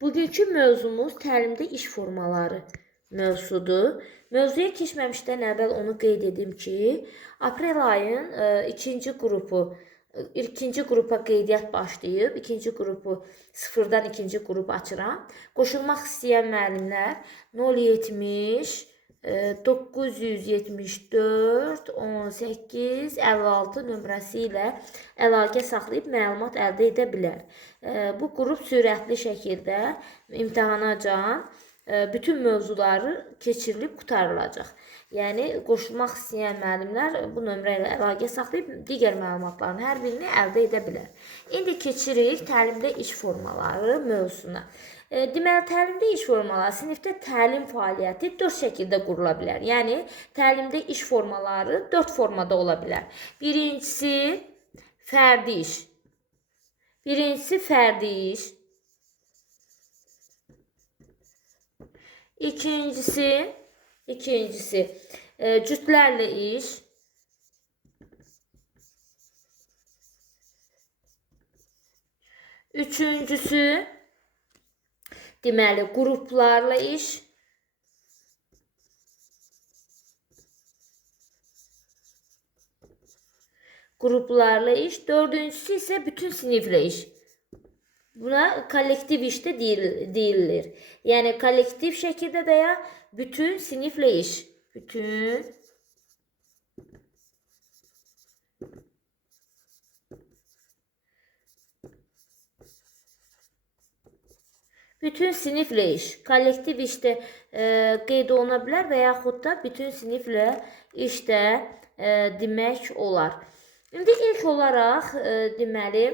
Bugünkü mövzumuz təlimdə iş formaları mövzusudur. Mövzuya keçməmişdən əvvəl onu qeyd edim ki, aprel ayın ikinci qrupa qeydiyyat başlayıb. İkinci qrupu sıfırdan ikinci qrup açıram. Qoşulmaq istəyən müəllimlər 070 974 18 56 nömrəsi ilə əlaqə saxlayıb məlumat əldə edə bilər. Bu qrup sürətli şəkildə imtahanacan bütün mövzuları keçirilib qurtarılacaq. Yəni qoşulmaq istəyən müəllimlər bu nömrə ilə əlaqə saxlayıb digər məlumatların hər birini əldə edə bilər. İndi keçirik təlimdə iş formaları mövzusuna. Deməli, təlimdə iş formaları sinifdə təlim fəaliyyəti 4 şəkildə qurula bilər. Yəni təlimdə iş formaları 4 formada ola bilər. Birincisi fərdi iş. İkincisi cütlərlə iş. Üçüncüsü deməli qruplarla iş. Dördüncüsü isə bütün siniflə iş. Buna kollektiv iş də deyilir. Yəni kollektiv şəkildə və ya bütün siniflə iş. Bütün siniflə iş. Kollektiv iş də qeyd oluna bilər və yaxud da bütün siniflə iş də demək olar. İndi ilk olaraq deməli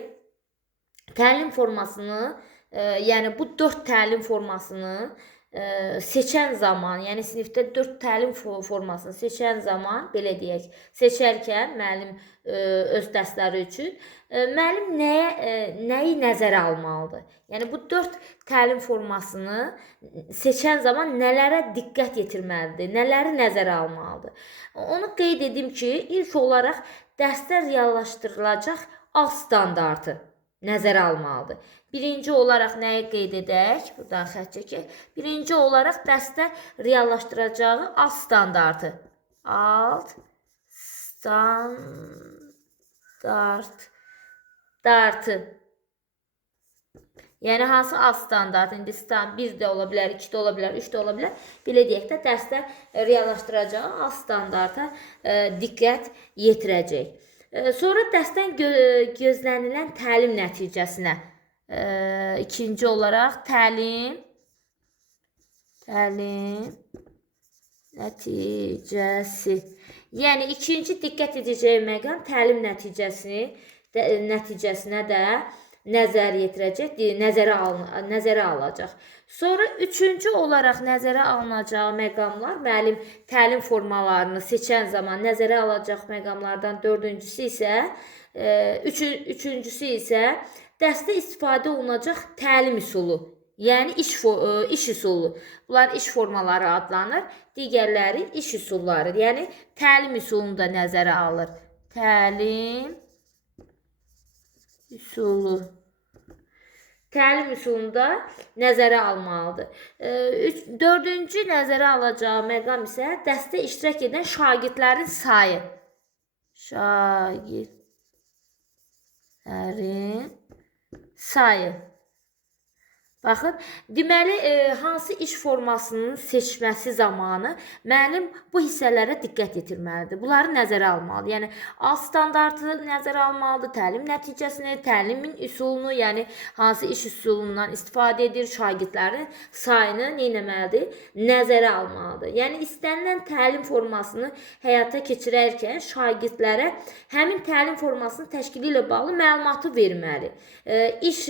təlim formasını, yəni bu 4 təlim formasını seçən zaman, yəni sinifdə 4 təlim formasını seçən zaman, belə deyək, seçərkən müəllim öz dərsləri üçün müəllim nəyi nəzərə almalıdır? Yəni bu 4 təlim formasını seçən zaman nələrə diqqət yetirməlidir, nələri nəzərə almalıdır? Onu qeyd edim ki, ilk olaraq dərsdə reallaşdırılacaq alt standartı nəzərə almalıdır. Birinci olaraq nəyi qeyd edək? Buradan xətt çəkək. Birinci olaraq dərsdə reallaşdıracağı alt standartı. Yəni hansı alt standart? İndi 1 də ola bilər, 2 də ola bilər, 3 də ola bilər. Belə deyək də dərsdə reallaşdıracağı alt standarta diqqət yetirəcək. Sonra dərsdən gözlənilən təlim nəticəsinə. İkinci olaraq təlim nəticəsi. Yəni ikinci diqqət edəcəyi məqam təlim nəticəsinə də nəzər yetirəcək, nəzərə alacaq. Sonra üçüncü olaraq nəzərə alınacağı məqamlar, müəllim təlim formalarını seçən zaman nəzərə alacaq məqamlardan üçüncüsü isə dərsdə istifadə olunacaq təlim üsulu, yəni iş üsulu. Bunlar iş formaları adlanır, digərləri iş üsulları, yəni təlim üsulunu da nəzərə alır. Təlim üsulunu da nəzərə almalıdır. Dördüncü nəzərə alacağı məqam isə dərsdə iştirak edən şagirdlərin sayı. Baxın, deməli, hansı iş formasının seçməsi zamanı müəllim bu hissələrə diqqət yetirməlidir. Bunları nəzərə almalıdır. Yəni, alt standartı nəzərə almalıdır, təlim nəticəsini, təlimin üsulunu, yəni hansı iş üsulundan istifadə edir, şagirdlərin sayını nəzərə almalıdır. Yəni, istənilən təlim formasını həyata keçirərkən şagirdlərə həmin təlim formasının təşkili ilə bağlı məlumatı verməli. İş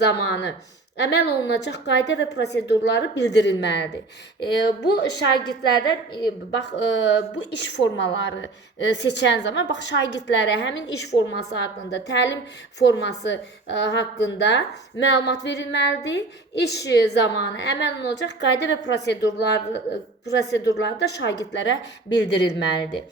zamanı əməl olunacaq qayda və prosedurları bildirilməlidir. Bu şagirdlərdə bu iş formaları seçən zaman şagirdlərə həmin iş forması haqqında, təlim forması haqqında məlumat verilməlidir. İş zamanı əməl olunacaq qayda və prosedurlar da şagirdlərə bildirilməlidir.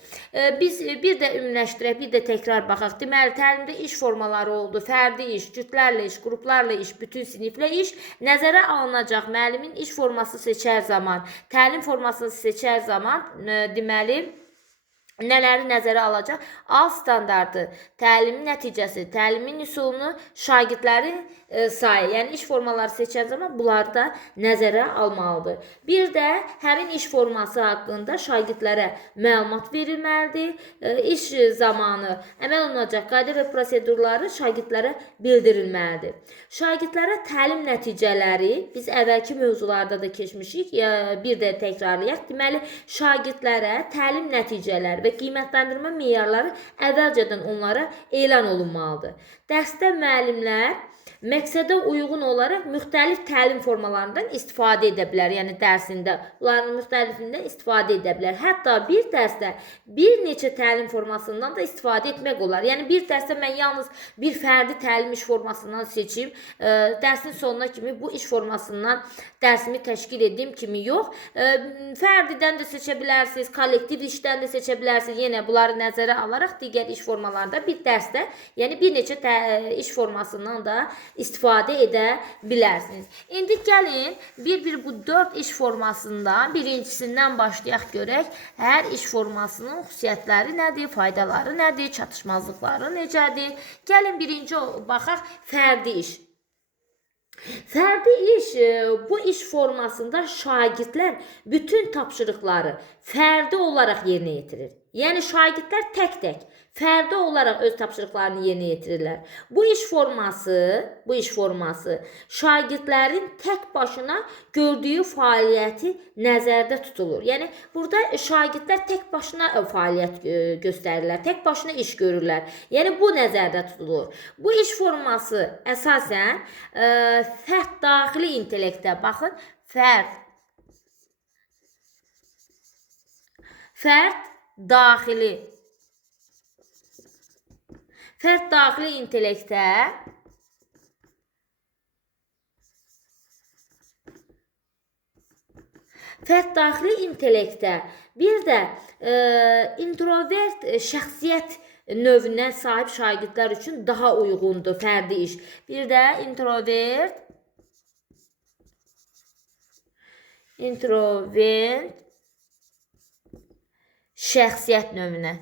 Biz bir də ümumiləşdirək, bir də təkrar baxaq. Deməli, təlimdə iş formaları oldu. Fərdi iş, cütlərlə iş, qruplarla iş, bütün siniflə iş nəzərə alınacaq. Müəllimin iş forması seçər zaman, təlim formasını seçər zaman deməli nələri nəzərə alacaq? A standartı, təlimin nəticəsi, təlimin üsulunu, şagirdlərin sayı, yəni iş formaları seçən zaman bunları da nəzərə almalıdır. Bir də həmin iş forması haqqında şagirdlərə məlumat verilməlidir. İş zamanı əməl olunacaq qayda və prosedurları şagirdlərə bildirilməlidir. Şagirdlərə təlim nəticələri biz əvvəlki mövzularda da keçmişik, bir də təkrarlayaq. Deməli, şagirdlərə təlim nəticələri və qiymətləndirmə meyarları əvvəlcədən onlara elan olunmalıdır. Dərsdə müəllimlər məqsədə uyğun olaraq müxtəlif təlim formalarından istifadə edə bilər. Yəni dərsində bunların müxtəlifindən istifadə edə bilər. Hətta bir dərsdə bir neçə təlim formasından da istifadə etmək olar. Yəni bir dərsdə mən yalnız bir fərdi təlim iş formasından seçim, dərsin sonuna kimi bu iş formasından dərsimi təşkil edeyim kimi yox. Fərdidən də seçə bilərsiniz, kollektiv işdən də seçə bilərsiniz. Yenə bunları nəzərə alaraq digər iş formalarında bir dərsdə, yəni bir neçə iş formasından da istifadə edə bilərsiniz. İndi gəlin bir bu 4 iş formasından birincisindən başlayaq görək. Hər iş formasının xüsusiyyətləri nədir, faydaları nədir, çatışmazlıqları necədir? Gəlin birinci baxaq fərdi iş. Fərdi iş, bu iş formasında şagirdlər bütün tapşırıqları fərdi olaraq yerinə yetirir. Yəni şagirdlər tək-tək fərdi olaraq öz tapşırıqlarını yerinə yetirirlər. Bu iş forması şagirdlərin tək başına gördüyü fəaliyyəti nəzərdə tutulur. Yəni burada şagirdlər tək başına fəaliyyət göstərirlər, tək başına iş görürlər. Yəni bu nəzərdə tutulur. Bu iş forması əsasən fərd daxili intellektə, baxın, fərd daxili intellektə bir də introvert şəxsiyyət növünə sahib şagirdlər üçün daha uyğundur fərdi iş. Bir də introvert şəxsiyyət növünə.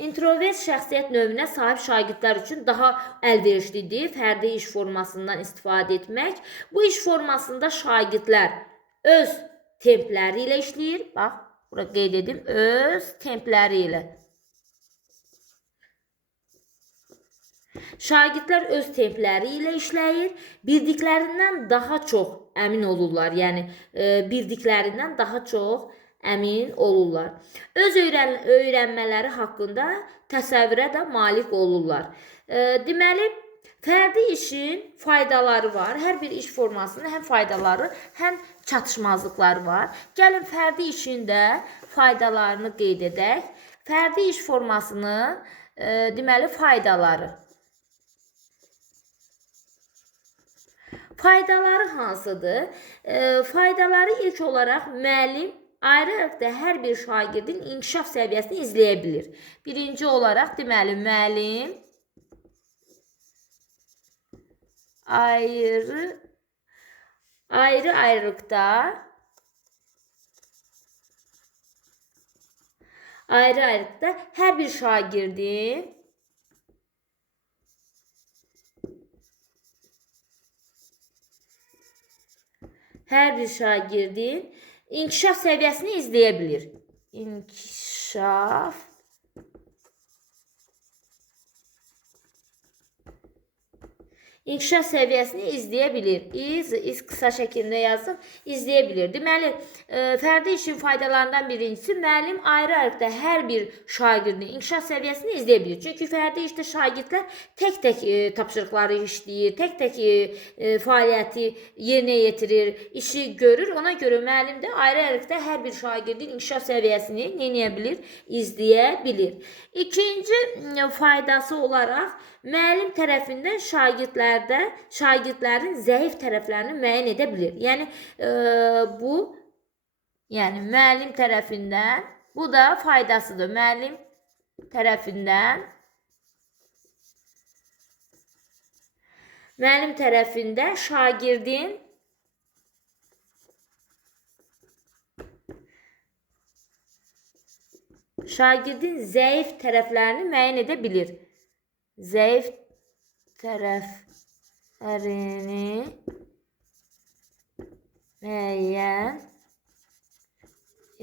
İntrovert şəxsiyyət növünə sahib şagirdlər üçün daha əlverişlidir fərdi iş formasından istifadə etmək. Bu iş formasında şagirdlər öz templəri ilə işləyir. Bax, bura qeyd edim, öz templəri ilə. Şagirdlər öz templəri ilə işləyir, bildiklərindən daha çox əmin olurlar. Yəni, bildiklərindən daha çox əmin olurlar. Öz öyrənmələri haqqında təsəvvürə də malik olurlar. Deməli, fərdi işin faydaları var. Hər bir iş formasının həm faydaları, həm çatışmazlıqları var. Gəlin, fərdi işin də faydalarını qeyd edək. Fərdi iş formasının deməli faydaları. Faydaları hansıdır? Faydaları ilk olaraq müəllim ayrı-ayrı hər bir şagirdin inkişaf səviyyəsini izləyə bilir. Birinci olaraq, deməli, müəllim ayrı-ayrılıqda hər bir şagirdin inkişaf səviyyəsini izləyə bilir. İnkişaf səviyyəsini izləyə bilir. İz qısa şəklində yazdım, izləyə bilir. Deməli, fərdi işin faydalarından birincisi, müəllim ayrı-ayrı hər bir şagirdin inkişaf səviyyəsini izləyə bilir. Çünki fərdi işdə şagirdlər tək-tək tapşırıqları işləyir, tək-tək fəaliyyəti yerinə yetirir, işi görür. Ona görə müəllim də ayrı-ayrı hər bir şagirdin inkişaf səviyyəsini nəyə bilir? İzləyə bilir. İkinci faydası olaraq, müəllim tərəfindən şagirdlərin zəif tərəflərini müəyyən edə bilir. Yəni müəllim tərəfindən, bu da faydasıdır. Müəllim tərəfindən müəllim tərəfində şagirdin zəif tərəflərini müəyyən edə bilir. Zəif tərəflərini müəyyən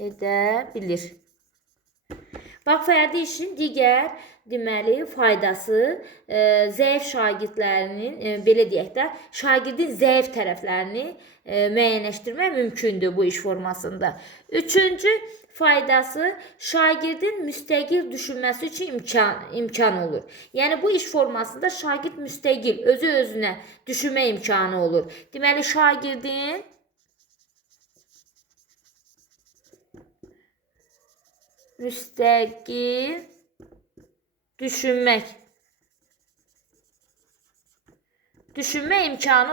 edə bilir. Bax, fərdi işin digər deməli faydası zəif şagirdlərinin, belə deyək də, şagirdin zəif tərəflərini müəyyənləşdirmək mümkündür bu iş formasında. Üçüncü faydası şagirdin müstəqil düşünməsi üçün imkan olur. Yəni bu iş formasında şagird müstəqil, özü-özünə düşünmə imkanı olur. Deməli, şagirdin müstəqil düşünmə imkanı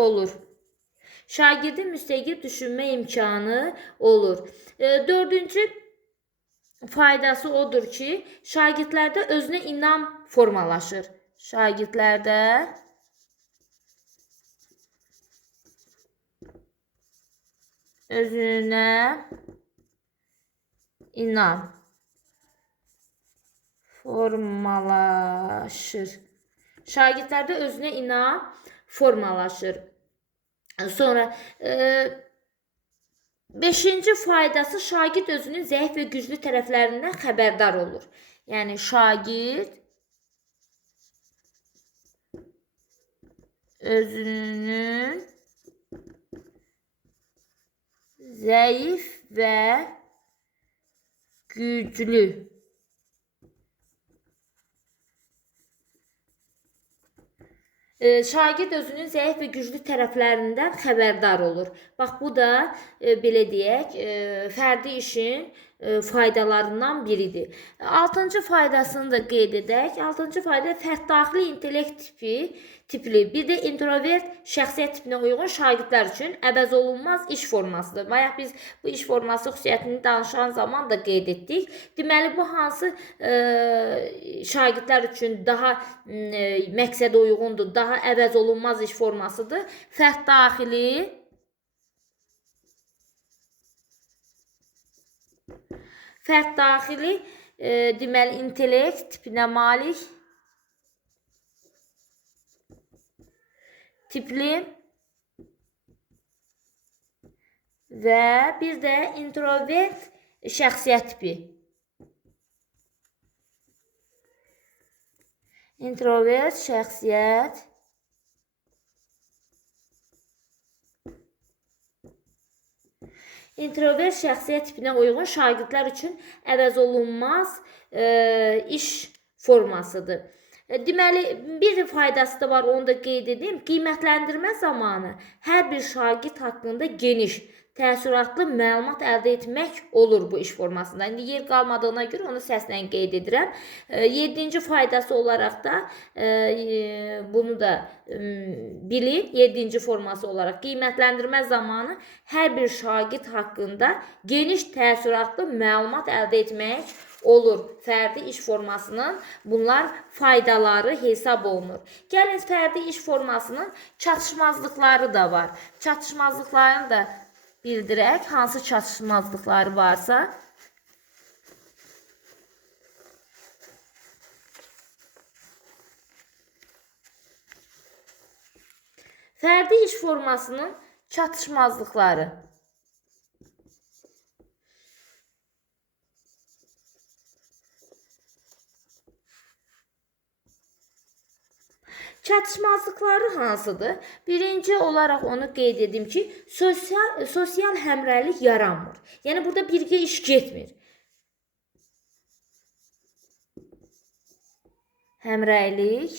olur. Şagirdin müstəqil düşünmə imkanı olur. Dördüncü faydası odur ki, şagirdlərdə özünə inam formalaşır. Şagirdlərdə özünə inam formalaşır. Şagirdlərdə özünə inam formalaşır. Sonra beşinci faydası şagird özünün zəif və güclü tərəflərindən xəbərdar olur. Yəni şagird özünün zəif və güclü şagird özünün zəif və güclü tərəflərindən xəbərdar olur. Bax, bu da belə deyək, fərdi işin faydalarından biridir. Altıncı faydasını da qeyd edək. Altıncı fayda fərddaxili intellekt tipli, bir də introvert şəxsiyyət tipinə uyğun şagirdlər üçün əvəzolunmaz iş formasıdır. Bayaq biz bu iş forması xüsusiyyətini danışan zaman da qeyd etdik. Deməli, bu hansı şagirdlər üçün daha məqsədə uyğundur, daha əvəzolunmaz iş formasıdır? Fərddaxili deməli, intellekt tipinə malik tipli və bir də introvert şəxsiyyət tipi. İntrovert şəxsiyyət tipinə uyğun şagirdlər üçün əvəzolunmaz iş formasıdır. Deməli, bir faydası da var, onu da qeyd edeyim. Qiymətləndirmə zamanı hər bir şagird haqqında geniş, təəssüratlı məlumat əldə etmək olur bu iş formasında. İndi yer qalmadığına görə onu səslə qeyd edirəm. Yedinci faydası olaraq da bunu da bilin. Yedinci forması olaraq qiymətləndirmə zamanı hər bir şagird haqqında geniş, təəssüratlı məlumat əldə etmək olur. Fərdi iş formasının bunlar faydaları hesab olunur. Gəlin, fərdi iş formasının çatışmazlıqları da var. Çatışmazlıqlarını da bildirək, hansı çatışmazlıqları varsa. Fərdi iş formasının çatışmazlıqları. Çatışmazlıqları hansıdır? Birinci olaraq onu qeyd edim ki, sosial həmrəylik yaranmır. Yəni, burada birgə iş getmir. Həmrəylik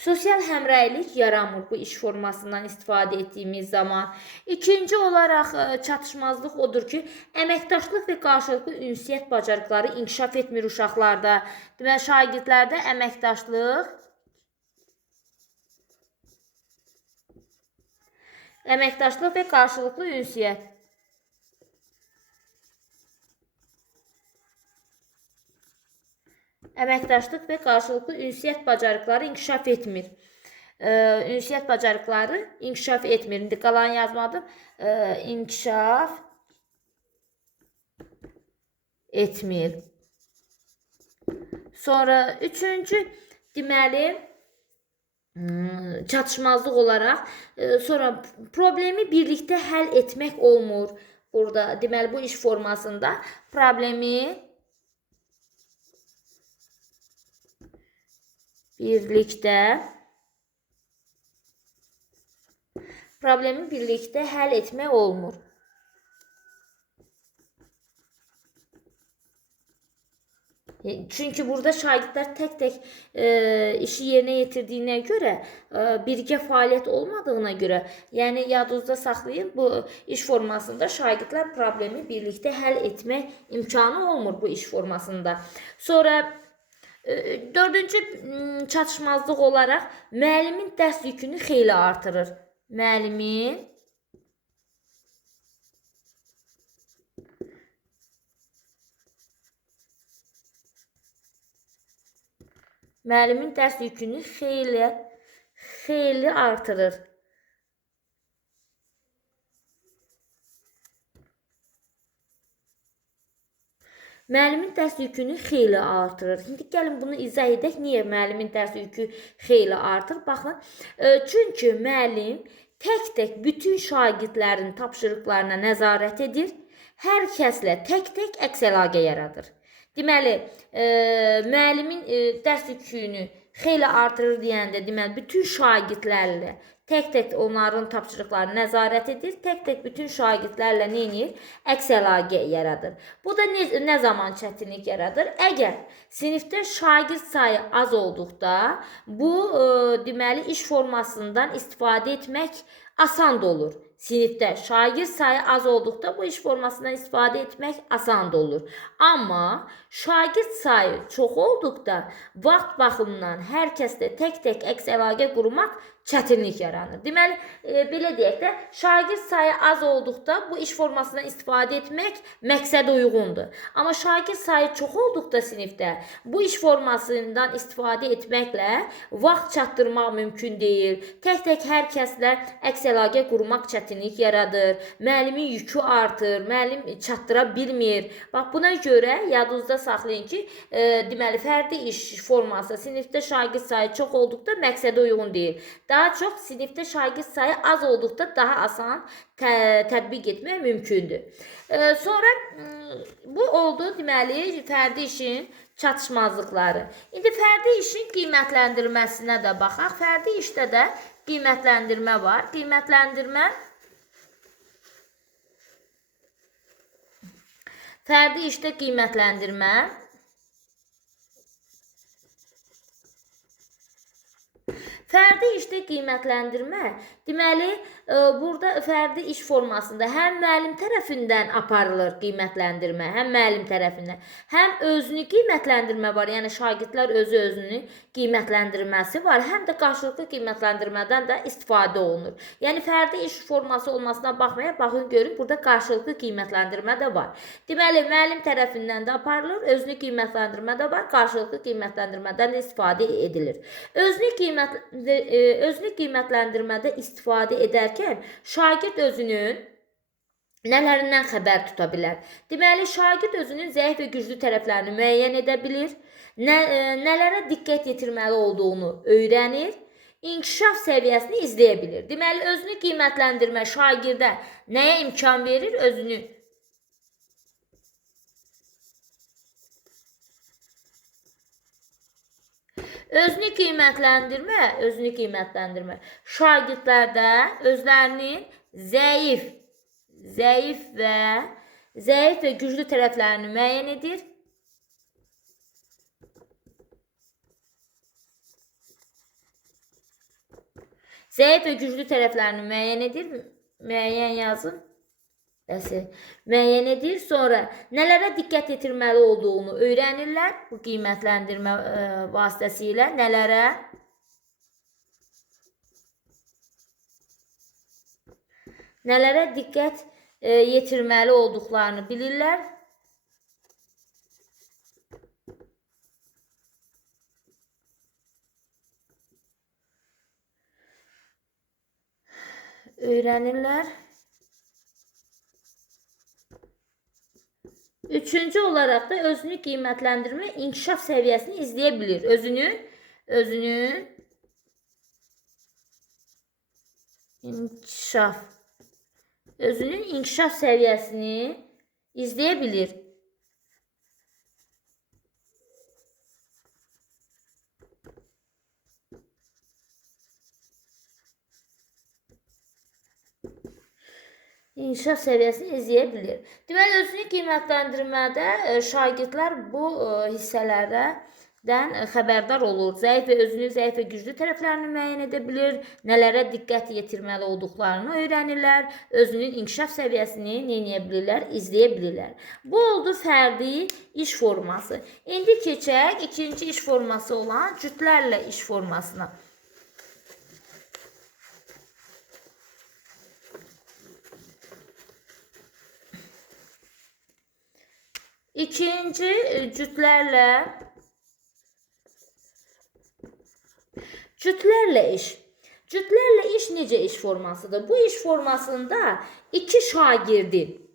sosial həmrəylik yaranmır bu iş formasından istifadə etdiyimiz zaman. İkinci olaraq çatışmazlıq odur ki, əməkdaşlıq və qarşılıqlı ünsiyyət bacarıqları inkişaf etmir uşaqlarda. Deməli, şagirdlərdə əməkdaşlıq və qarşılıqlı ünsiyyət əməkdaşlıq və qarşılıqlı ünsiyyət bacarıqları inkişaf etmir. Ünsiyyət bacarıqları inkişaf etmir. İndi qalan yazmadım. İnkişaf etmir. Sonra üçüncü, deməli, çatışmazlıq olaraq, sonra problemi birlikdə həll etmək olmur. Burada, deməli, bu iş formasında problemi birlikdə həll etmək olmur. Çünki burada şagirdlər tək-tək işi yerinə yetirdiyinə görə, birgə fəaliyyət olmadığına görə, yəni yadınızda saxlayın, bu iş formasında şagirdlər problemi birlikdə həll etmək imkanı olmur bu iş formasında. Sonra dördüncü çatışmazlıq olaraq müəllimin dərs yükünü xeyli artırır. Müəllimin dərs yükünü xeyli artırır. Müəllimin dərs yükünü xeyli artırır. İndi gəlin bunu izah edək. Niyə müəllimin dərs yükü xeyli artır? Baxın, çünki müəllim tək-tək bütün şagirdlərin tapşırıqlarına nəzarət edir. Hər kəslə tək-tək əks əlaqə yaradır. Deməli, müəllimin dərs yükünü xeyli artırır deyəndə, deməli, bütün şagirdlərlə tək-tək onların tapşırıqlarını nəzarət edir, tək-tək bütün şagirdlərlə nə edir? Əks əlaqə yaradır. Bu da nə zaman çətinlik yaradır? Əgər sinifdə şagird sayı az olduqda, bu, deməli, iş formasından istifadə etmək asan olur. Sinifdə şagird sayı az olduqda bu iş formasından istifadə etmək asan olur. Amma şagird sayı çox olduqda vaxt baxımından hər kəslə tək-tək əks əlaqə qurmaq çətinlik yaranır. Deməli, belə deyək də, şagird sayı az olduqda bu iş formasından istifadə etmək məqsədə uyğundur. Amma şagird sayı çox olduqda sinifdə bu iş formasından istifadə etməklə vaxt çatdırmaq mümkün deyil. Tək-tək hər kəslə əks əlaqə qurmaq çətinlik yaradır. Müəllimin yükü artır, müəllim çatdıra bilmir. Bax, buna görə yadınızda saxlayın ki, deməli, fərdi iş forması sinifdə şagird sayı çox olduqda məqsədə uyğun deyil. Daha çox sinifdə şagird sayı az olduqda daha asan tətbiq etmək mümkündür. Sonra bu oldu, deməli, fərdi işin çatışmazlıqları. İndi fərdi işin qiymətləndirməsinə də baxaq. Fərdi işdə də qiymətləndirmə var. Fərdi işdə qiymətləndirmə. Fərdi işdə qiymətləndirmə, deməli, burada fərdi iş formasında həm müəllim tərəfindən aparılır qiymətləndirmə, həm müəllim tərəfindən, həm özünü qiymətləndirmə var, yəni şagirdlər özünü qiymətləndirməsi var, həm də qarşılıqlı qiymətləndirmədən də istifadə olunur. Yəni, fərdi iş forması olmasına baxmayaraq, baxın, görün, burada qarşılıqlı qiymətləndirmə də var. Deməli, müəllim tərəfindən də aparılır, özünü qiymətləndirmə də var, qarşılıqlı qiymətləndirmədən də istifadə edilir. Özünü qiymətləndirmədə istifadə edərkən şagird özünün nələrindən xəbər tuta bilər? Deməli, şagird özünün zəif və güclü tərəflərini müəyyən edə bilir, nələrə diqqət yetirməli olduğunu öyrənir, inkişaf səviyyəsini izləyə bilir. Deməli, özünü qiymətləndirmə şagirdə nəyə imkan verir? Özünü qiymətləndirmə şagirdlərdə özlərinin zəif və güclü tərəflərini müəyyən edir. Zəif və güclü tərəflərini müəyyən edir. Müəyyən yazın. Müəyyən edir. Sonra nələrə diqqət yetirməli olduğunu öyrənirlər. Bu qiymətləndirmə vasitəsilə nələrə diqqət yetirməli olduqlarını bilirlər. öyrənirlər. Üçüncü olaraq da özünü qiymətləndirmə inkişaf səviyyəsini izləyə bilir. Özünün inkişaf səviyyəsini izləyə bilir. İnkişaf səviyyəsini izləyə bilir. Deməli, özünü qiymətləndirmədə şagirdlər bu hissələrdən xəbərdar olur. Zəif və güclü tərəflərini müəyyən edə bilir, nələrə diqqət yetirməli olduqlarını öyrənirlər, özünün inkişaf səviyyəsini neyə bilirlər, izləyə bilirlər. Bu oldu fərdi iş forması. İndi keçək ikinci iş forması olan cütlərlə iş formasına. İkinci cütlərlə iş. Cütlərlə iş necə iş formasıdır? Bu iş formasında iki şagirdin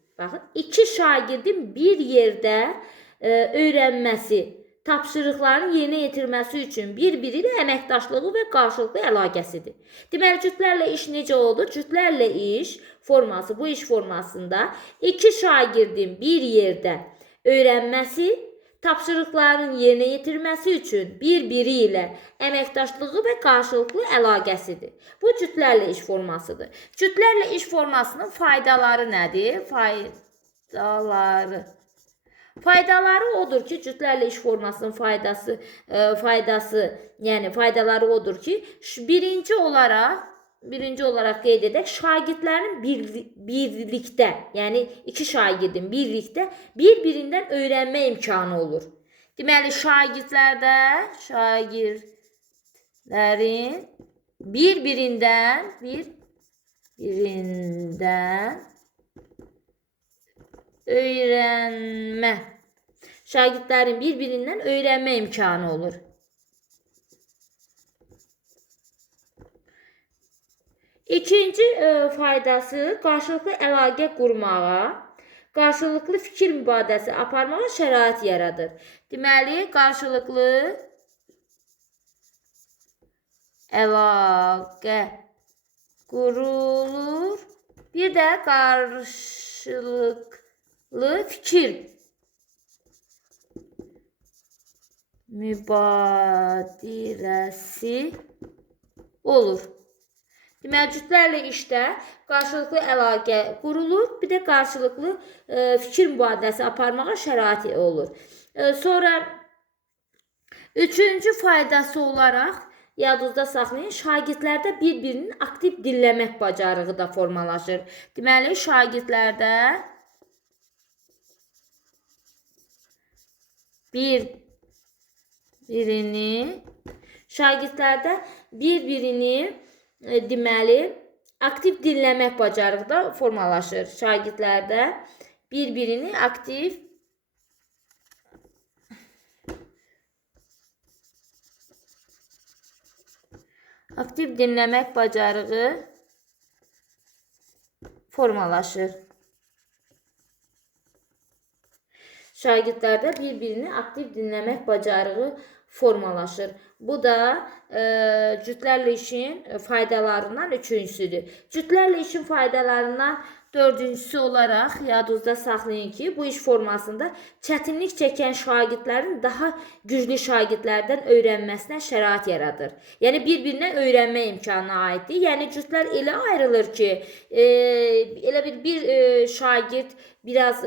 bir yerdə öyrənməsi, tapşırıqların yerinə yetirməsi üçün bir-biri ilə əməkdaşlığı və qarşılıqlı əlaqəsidir. Deməli, cütlərlə iş necə oldu? Cütlərlə iş forması, bu iş formasında iki şagirdin bir yerdə öyrənməsi, tapşırıqların yerinə yetirməsi üçün bir-biri ilə əməkdaşlığı və qarşılıqlı əlaqəsidir. Bu cütlərlə iş formasıdır. Cütlərlə iş formasının faydaları nədir? Faydaları odur ki, cütlərlə iş formasının faydaları odur ki, birinci olaraq qeyd edək, şagirdlərin birlikdə, yəni iki şagirdin birlikdə bir-birindən öyrənmə imkanı olur. Deməli, şagirdlərin bir-birindən öyrənmə imkanı olur. İkinci faydası qarşılıqlı əlaqə qurmağa, qarşılıqlı fikir mübadiləsi aparmağa şərait yaradır. Deməli, qarşılıqlı əlaqə qurulur. Bir də qarşılıqlı fikir mübadiləsi olur. Deməli, cütlərlə işdə qarşılıqlı əlaqə qurulur, bir də qarşılıqlı fikir mübadiləsi aparmağa şərait olur. Sonra üçüncü faydası olaraq yadınızda saxlayın, şagirdlərdə bir-birinin aktiv dinləmək bacarığı da formalaşır. Deməli, şagirdlərdə bir-birini deməli, aktiv dinləmək bacarığı da formalaşır. Şagirdlərdə bir-birini aktiv dinləmək bacarığı formalaşır. Şagirdlərdə bir-birini aktiv dinləmək bacarığı formalaşır. Bu da cütlərlə işin faydalarından üçüncüsüdür. Cütlərlə işin faydalarından dördüncüsü olaraq yadınızda saxlayın ki, bu iş formasında çətinlik çəkən şagirdlərin daha güclü şagirdlərdən öyrənməsinə şərait yaradır. Yəni, bir-birindən öyrənmə imkanına aiddir. Yəni, cütlər elə ayrılır ki, elə bir şagird biraz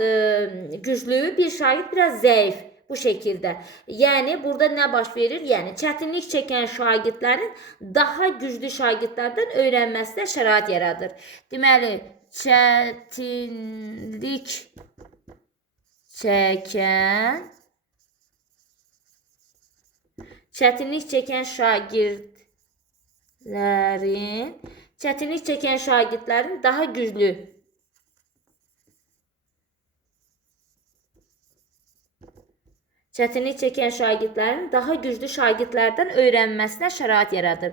güclü, bir şagird biraz zəif. Bu şəkildə. Yəni, burada nə baş verir? Yəni, çətinlik çəkən şagirdlərin daha güclü şagirdlərdən öyrənməsinə şərait yaradır. Deməli, çətinlik çəkən şagirdlərin daha güclü şagirdlərdən öyrənməsinə şərait yaradır.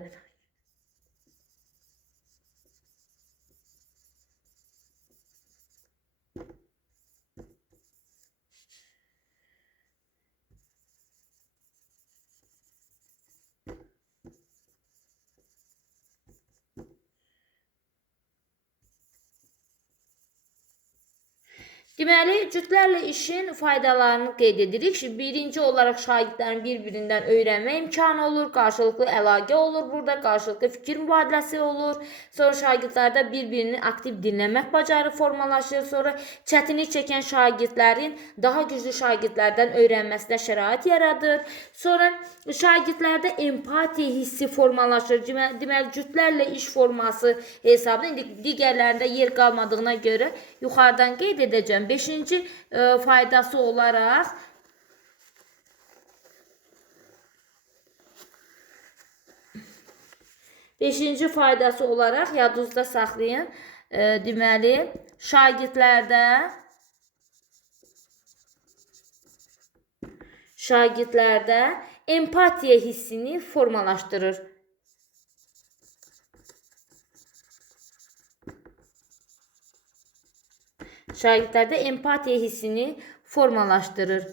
Deməli, cütlərlə işin faydalarını qeyd edirik. Birinci olaraq şagirdlərin bir-birindən öyrənmə imkanı olur, qarşılıqlı əlaqə olur, burada qarşılıqlı fikir mübadiləsi olur. Sonra şagirdlərdə bir-birini aktiv dinləmək bacarığı formalaşır. Sonra çətinlik çəkən şagirdlərin daha güclü şagirdlərdən öyrənməsinə şərait yaradır. Sonra şagirdlərdə empatiya hissi formalaşır. Deməli, cütlərlə iş forması hesabında indi digərlərində yer qalmadığına görə yuxarıdan qeyd edəcəm. Beşinci faydası olaraq yadınızda saxlayın. Deməli, şagirdlərdə empatiya hissini formalaşdırır. Şagirdlərdə empatiya hissini formalaşdırır.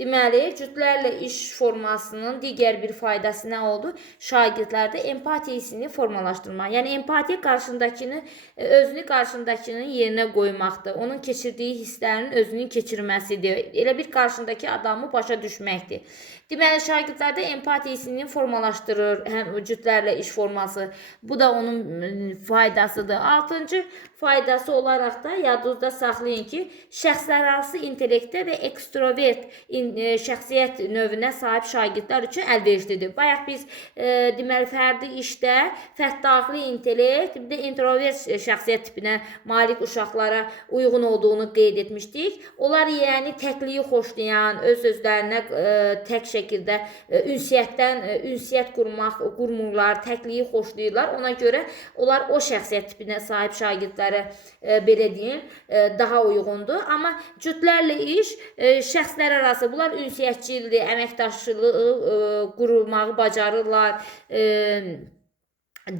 Deməli, cütlərlə iş formasının digər bir faydası nə oldu? Şagirdlərdə empatiya hissini formalaşdırmaq. Yəni, empatiya özünü qarşındakının yerinə qoymaqdır. Onun keçirdiyi hisslərin özünün keçirməsidir. Elə bir qarşındakı adamı başa düşməkdir. Deməli, şagirdlərdə empatiya hissini formalaşdırır həm cütlərlə iş forması. Bu da onun faydasıdır. Altıncı faydası olaraq da yadınızda saxlayın ki, şəxslərarası intellektə və ekstrovert şəxsiyyət növünə sahib şagirdlər üçün əlverişlidir. Bayaq biz deməli fərdi işdə fərd-daxili intellekt, bir də introvert şəxsiyyət tipinə malik uşaqlara uyğun olduğunu qeyd etmişdik. Onlar yəni təkliyi xoşlayan, öz sözlərinə tək şəkildə ünsiyyət qurmurlar, təkliyi xoşlayırlar. Ona görə onlar o şəxsiyyət tipinə sahib şagirdlərə belə deyim, daha uyğundur. Amma cütlərlə iş şəxslər arası, bunlar ünsiyyətçilik, əməkdaşlığı qurmağı bacarırlar,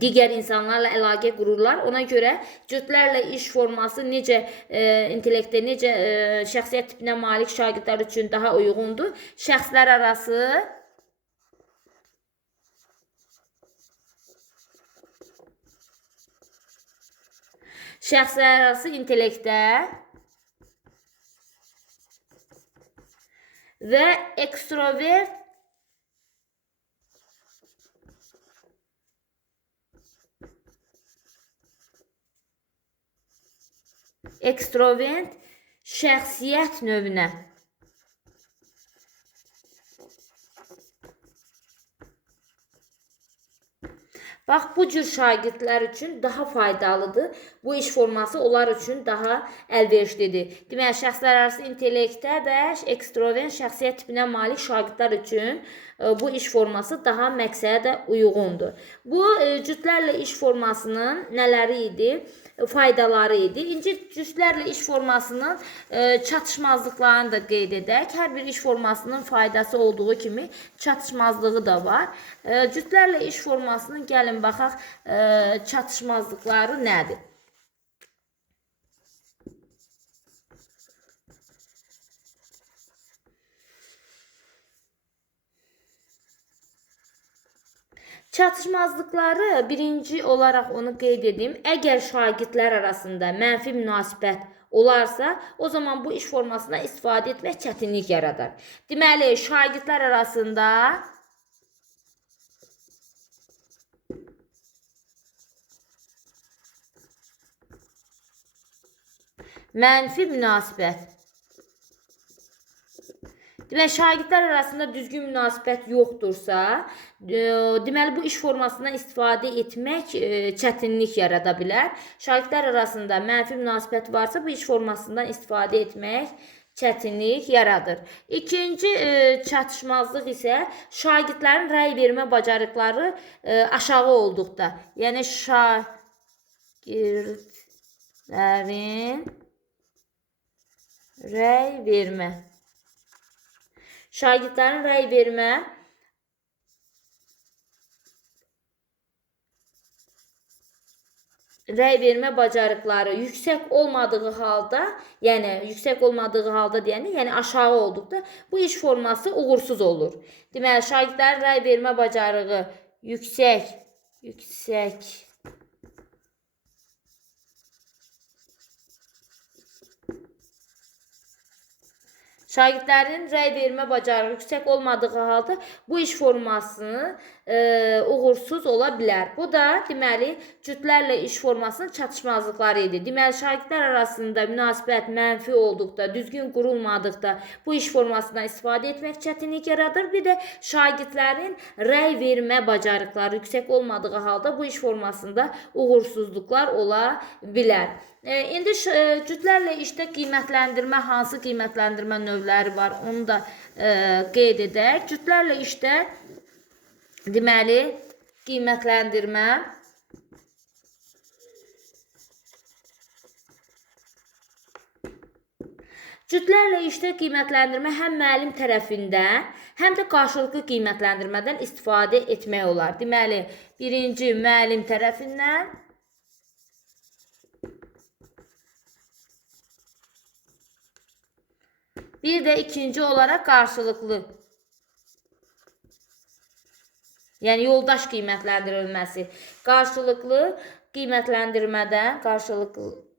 digər insanlarla əlaqə qururlar. Ona görə cütlərlə iş forması necə intellektə, necə şəxsiyyət tipinə malik şagirdlər üçün daha uyğundur. Şəxslər arası intellektə və ekstrovert şəxsiyyət növünə. Bax, bu cür şagirdlər üçün daha faydalıdır. Bu iş forması onlar üçün daha əlverişlidir. Deməli, şəxslər arası intellektə və ekstrovert şəxsiyyət tipinə malik şagirdlər üçün bu iş forması daha məqsədə uyğundur. Bu cütlərlə iş formasının nələri idi? Faydaları idi. Cütlərlə iş formasının çatışmazlıqlarını da qeyd edək. Hər bir iş formasının faydası olduğu kimi çatışmazlığı da var. Cütlərlə iş formasının gəlin baxaq çatışmazlıqları nədir? Çatışmazlıqları birinci olaraq onu qeyd edim. Əgər şagirdlər arasında mənfi münasibət olarsa, o zaman bu iş formasına istifadə etmək çətinlik yaradar. Deməli, şagirdlər arasında mənfi münasibət. Deməli, şagirdlər arasında düzgün münasibət yoxdursa, deməli, bu iş formasından istifadə etmək çətinlik yarada bilər. Şagirdlər arasında mənfi münasibət varsa, bu iş formasından istifadə etmək çətinlik yaradır. İkinci çatışmazlıq isə şagirdlərin rəy vermə bacarıqları aşağı olduqda. Yəni, şagirdlərin rəy vermə. Şagirdlərin rəy vermə bacarıqları yüksək olmadığı halda, yəni aşağı olduqda bu iş forması uğursuz olur. Deməli, şagirdlərin rəy vermə bacarığı yüksək Şagirdlərin rəy vermə bacarığı yüksək olmadığı halda bu iş formasını uğursuz ola bilər. Bu da deməli cütlərlə iş formasının çatışmazlıqları idi. Deməli şagirdlər arasında münasibət mənfi olduqda, düzgün qurulmadıqda bu iş formasından istifadə etmək çətinlik yaradır. Bir də şagirdlərin rəy vermə bacarıqları yüksək olmadığı halda bu iş formasında uğursuzluqlar ola bilər. İndi cütlərlə işdə qiymətləndirmə, hansı qiymətləndirmə növləri var, onu da qeyd edək. Cütlərlə işdə deməli qiymətləndirmə həm müəllim tərəfindən, həm də qarşılıqlı qiymətləndirmədən istifadə etmək olar. Deməli, birinci müəllim tərəfindən, bir də ikinci olaraq qarşılıqlı, yəni yoldaş qiymətləndirilməsi. Qarşılıqlı qiymətləndirmədən,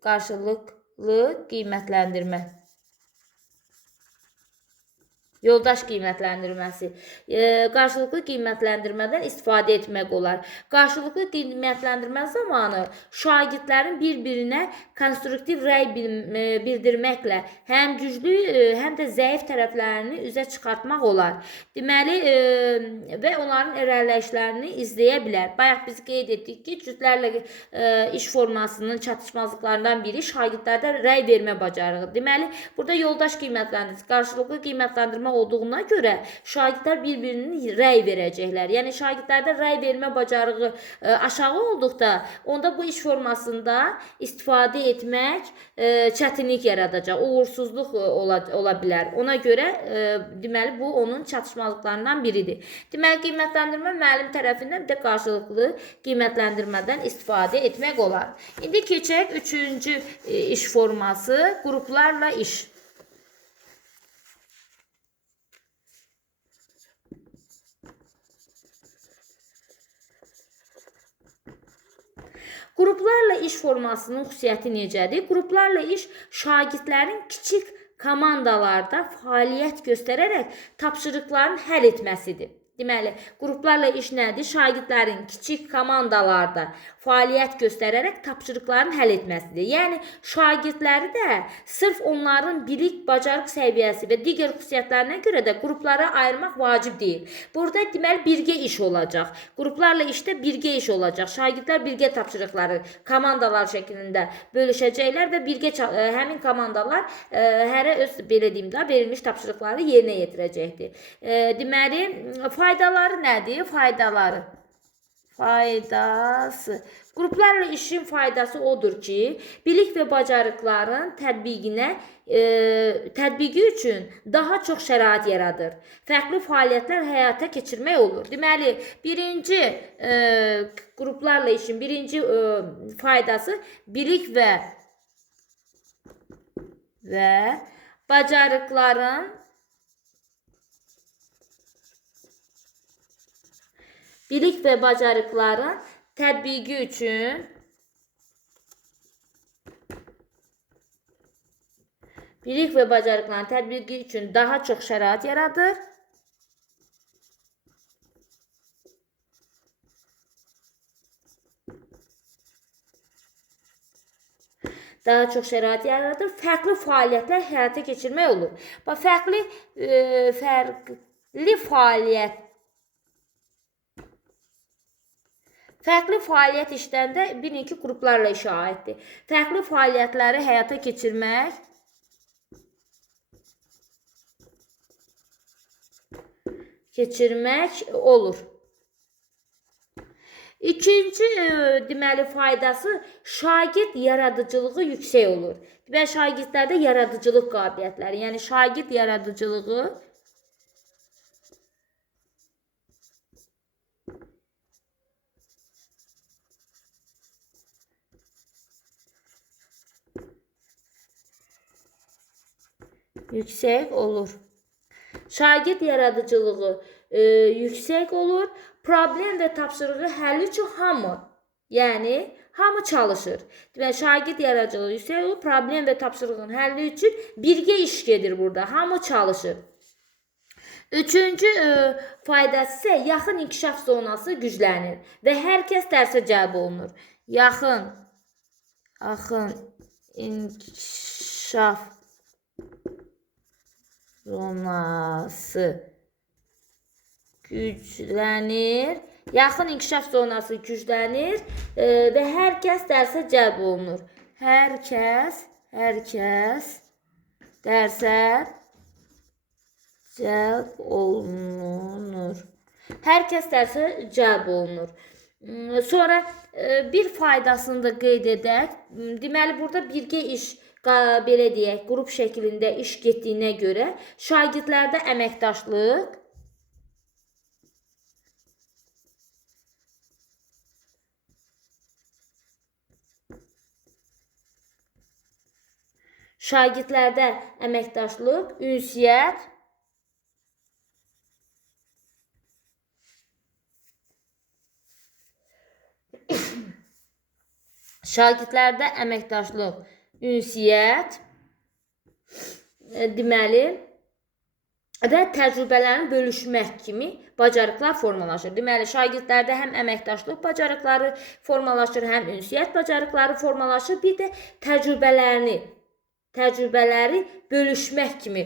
qarşılıqlı qiymətləndirmə. Yoldaş qiymətləndirməsi. Qarşılıqlı qiymətləndirmədən istifadə etmək olar. Qarşılıqlı qiymətləndirmə zamanı şagirdlərin bir-birinə konstruktiv rəy bildirməklə həm güclü, həm də zəif tərəflərini üzə çıxartmaq olar. Deməli, və onların irəliləyişlərini izləyə bilər. Bayaq biz qeyd etdik ki, cütlərlə iş formasının çatışmazlıqlarından biri şagirdlərdə rəy vermə bacarığı. Deməli, burada yoldaş qiymətləndirməsi, qarşılıqlı qiymətləndirmə olduğuna görə şagirdlər bir-birinin rəy verəcəklər. Yəni şagirdlərdə rəy vermə bacarığı aşağı olduqda, onda bu iş formasında istifadə etmək çətinlik yaradacaq, uğursuzluq ola bilər. Ona görə deməli bu onun çatışmazlıqlarından biridir. Deməli qiymətləndirmə müəllim tərəfindən bir də qarşılıqlı qiymətləndirmədən istifadə etmək olar. İndi keçək üçüncü iş forması, qruplarla iş. Qruplarla iş formasının xüsusiyyəti necədir? Qruplarla iş şagirdlərin kiçik komandalarda fəaliyyət göstərərək tapşırıqların həll etməsidir. Deməli, qruplarla iş nədir? Şagirdlərin kiçik komandalarda fəaliyyət göstərərək tapşırıqların həll etməsidir. Yəni, şagirdləri də sırf onların bilik, bacarıq səviyyəsi və digər xüsusiyyətlərinə görə də qruplara ayırmaq vacib deyil. Burada deməli, birgə iş olacaq. Qruplarla işdə birgə iş olacaq. Şagirdlər birgə tapşırıqları komandalar şəklində bölüşəcəklər və birgə həmin komandalar hərə öz, belə deyim də, verilmiş tapşırıqları yerinə yetirəcəkdir. Deməli, faydaları nədir? Faydası. Qruplarla işin faydası odur ki, bilik və bacarıqların tətbiqi üçün daha çox şərait yaradır. Fərqli fəaliyyətlər həyata keçirmək olur. Deməli, birinci qruplarla işin birinci faydası bilik və bacarıqların tətbiqi üçün daha çox şərait yaradır. Fərqli fəaliyyətlər həyata keçirmək olur. Fərqli fəaliyyət işlərində bilin ki, qruplarla işə aiddir. Fərqli fəaliyyətləri həyata keçirmək olur. İkinci deməli faydası şagird yaradıcılığı yüksək olur. Və şagirdlərdə yaradıcılıq qabiliyyətləri, yəni şagird yaradıcılığı yüksək olur. Şagird yaradıcılığı yüksək olur. Problem və tapşırığı həlli üçün hamı, yəni hamı çalışır. Deməli, şagird yaradıcılığı yüksək olur, problem və tapşırığın həlli üçün birgə iş gedir burada. Hamı çalışır. Üçüncü faydası isə yaxın inkişaf zonası güclənir və hər kəs dərsə cəlb olunur. Yaxın inkişaf zonası güclənir. Yaxın inkişaf zonası güclənir və hər kəs dərsə cəlb olunur. Hər kəs dərsə cəlb olunur. Hər kəs dərsə cəlb olunur. Sonra bir faydasını da qeyd edək. Deməli, burada birgə iş, belə deyək, qrup şəklində iş getdiyinə görə şagirdlərdə əməkdaşlıq, ünsiyyət, şagirdlərdə əməkdaşlıq, ünsiyyət, deməli, və təcrübələrini bölüşmək kimi bacarıqlar formalaşır. Deməli, şagirdlərdə həm əməkdaşlıq bacarıqları formalaşır, həm ünsiyyət bacarıqları formalaşır, bir də təcrübələri bölüşmək kimi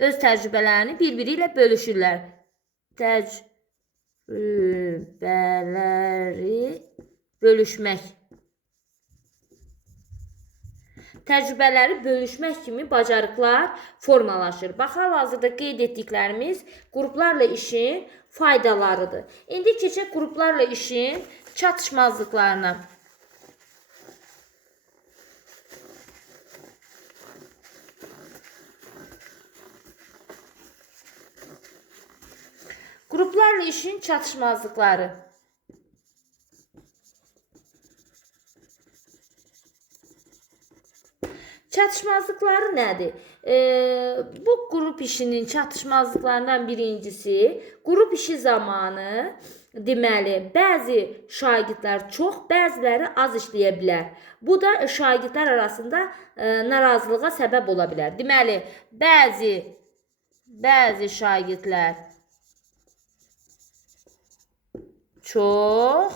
öz təcrübələrini bir-biri ilə bölüşürlər. Təcrübələri bölüşmək kimi bacarıqlar formalaşır. Bax, hal-hazırda qeyd etdiklərimiz qruplarla işin faydalarıdır. İndi keçək qruplarla işin çatışmazlıqlarına. Qruplarla işin çatışmazlıqları. Çatışmazlıqları nədir? Bu qrup işinin çatışmazlıqlarından birincisi, qrup işi zamanı deməli, bəzi şagirdlər çox, bəziləri az işləyə bilər. Bu da şagirdlər arasında narazılığa səbəb ola bilər. Deməli, bəzi şagirdlər çox,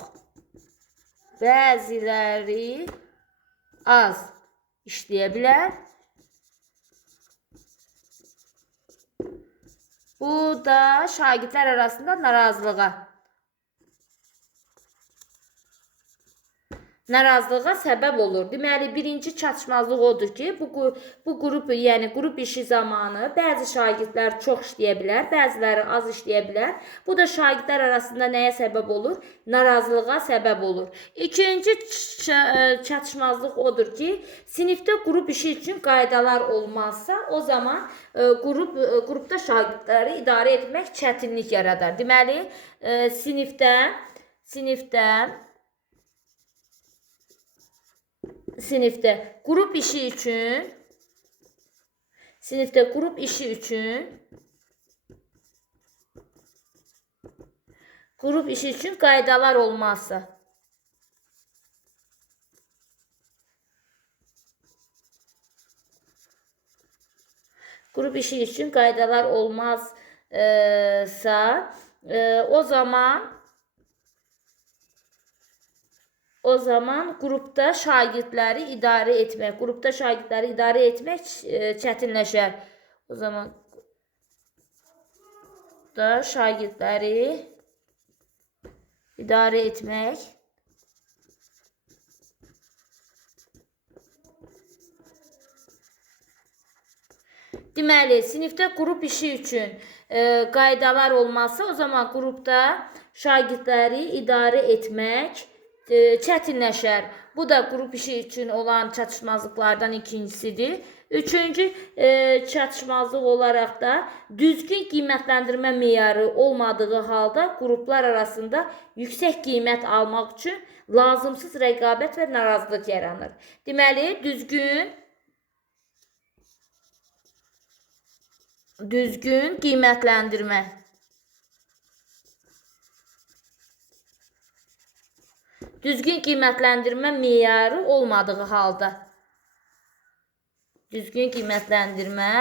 bəziləri az işləyə bilər. Bu da şagirdlər arasında narazılığa səbəb olur. Deməli, birinci çatışmazlıq odur ki, bu qrup, yəni qrup işi zamanı bəzi şagirdlər çox işləyə bilər, bəziləri az işləyə bilər. Bu da şagirdlər arasında nəyə səbəb olur? Narazılığa səbəb olur. İkinci çatışmazlıq odur ki, sinifdə qrup işi üçün qaydalar olmazsa, o zaman qrupda şagirdləri idarə etmək çətinlik yaradar. Deməli, sinifdə qrup işi üçün qaydalar olmazsa, o zaman qrupda şagirdləri idarə etmək çətinləşər. O zaman da şagirdləri idarə etmək deməli, sinifdə qrup işi üçün qaydalar olmazsa, o zaman qrupda şagirdləri idarə etmək çətinləşər. Bu da qrup işi üçün olan çatışmazlıqlardan ikincisidir. Üçüncü çatışmazlıq olaraq da düzgün qiymətləndirmə meyarı olmadığı halda qruplar arasında yüksək qiymət almaq üçün lazımsız rəqabət və narazılıq yaranır. Deməli, düzgün Düzgün qiymətləndirmə meyarı olmadığı halda. Düzgün qiymətləndirmə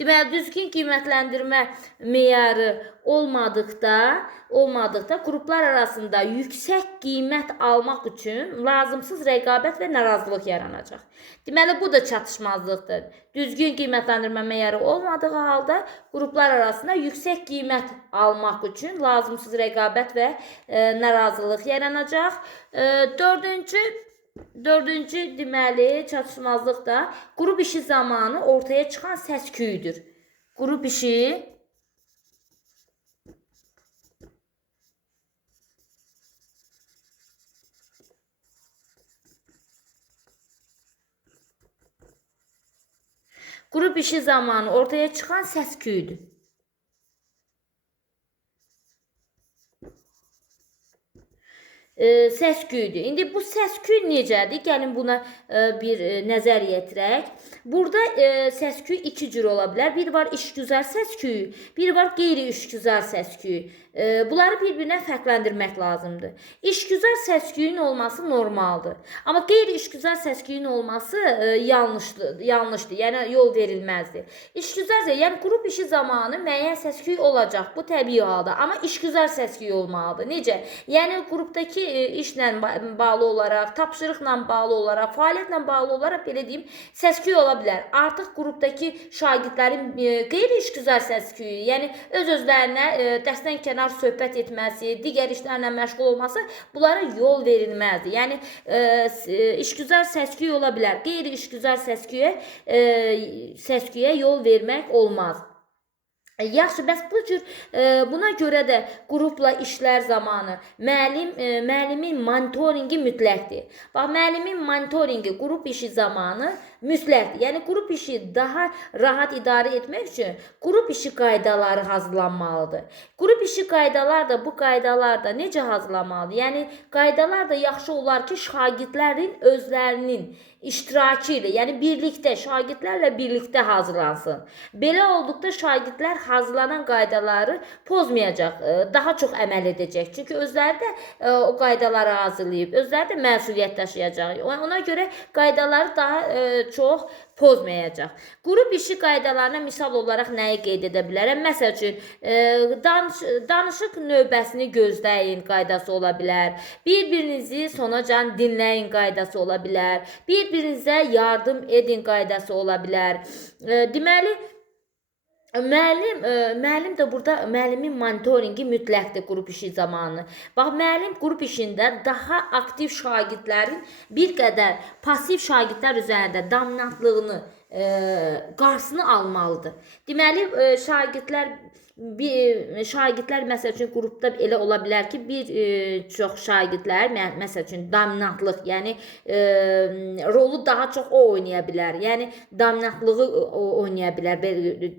deməli, düzgün qiymətləndirmə meyarı olmadıqda qruplar arasında yüksək qiymət almaq üçün lazımsız rəqabət və narazılıq yaranacaq. Deməli, bu da çatışmazlıqdır. Düzgün qiymətləndirmə meyarı olmadığı halda qruplar arasında yüksək qiymət almaq üçün lazımsız rəqabət və narazılıq yaranacaq. Dördüncü deməli çatışmazlıq da qrup işi zamanı ortaya çıxan səs-küydür. Qrup işi zamanı ortaya çıxan səs-küydür. Səs-küydür. İndi bu səs-küy necədir? Gəlin buna bir nəzər yetirək. Burada səs-küy iki cür ola bilər. Bir var işgüzar səs-küyü, bir var qeyri-işgüzar səs-küyü. Bunları bir-birinə fərqləndirmək lazımdır. İşgüzar səs-küyün olması normaldır. Amma qeyri-işgüzar səs-küyün olması yanlışdır. Yəni yol verilməzdir. İşgüzar, yəni qrup işi zamanı müəyyən səs-küy olacaq. Bu təbii halda. Amma işgüzar səs-küy olmalıdır. Necə? Yəni qrupdakı işlə bağlı olaraq, tapşırıqla bağlı olaraq, fəaliyyətlə bağlı olaraq belə deyim, səs-küy ola bilər. Artıq qrupdakı şagirdlərin qeyri-işgüzar səs-küyü, yəni öz-özlərinə dərsdən kənar söhbət etməsi, digər işlərlə məşğul olması bunlara yol verilməzdir. Yəni işgüzar səs-küy ola bilər. Qeyri-işgüzar səs-küyə yol vermək olmaz. Yaxşı, bəs buna görə də qrupla işlər zamanı müəllimin monitoringi mütləqdir. Bax, müəllimin monitoringi qrup işi zamanı mütləqdir. Yəni qrup işi daha rahat idarə etmək üçün qrup işi qaydaları hazırlanmalıdır. Qrup işi qaydalar da bu qaydalar da necə hazırlanmalıdır? Yəni qaydalar da yaxşı olar ki, şagirdlərin özlərinin iştirakı ilə, yəni birlikdə, şagirdlərlə birlikdə hazırlansın. Belə olduqda şagirdlər hazırlanan qaydaları pozmayacaq, daha çox əməl edəcək. Çünki özləri də o qaydaları hazırlayıb, özləri də məsuliyyət daşıyacaq. Ona görə qaydaları daha çox pozmayacaq. Qrup işi qaydalarına misal olaraq nəyi qeyd edə bilərəm? Məsəl üçün, danışıq növbəsini gözləyin qaydası ola bilər. Bir-birinizi sonacan dinləyin qaydası ola bilər. Bir-birinizə yardım edin qaydası ola bilər. Deməli, müəllim də burada müəllimin monitoringi mütləqdir qrup işi zamanı. Bax, müəllim qrup işində daha aktiv şagirdlərin bir qədər pasiv şagirdlər üzərində dominantlığını qarşısını almalıdır. Deməli, şagirdlər məsəl üçün qrupda elə ola bilər ki, bir çox şagirdlər məsəl üçün dominantlıq, yəni rolu daha çox o oynaya bilər. Yəni dominantlığı oynaya bilər,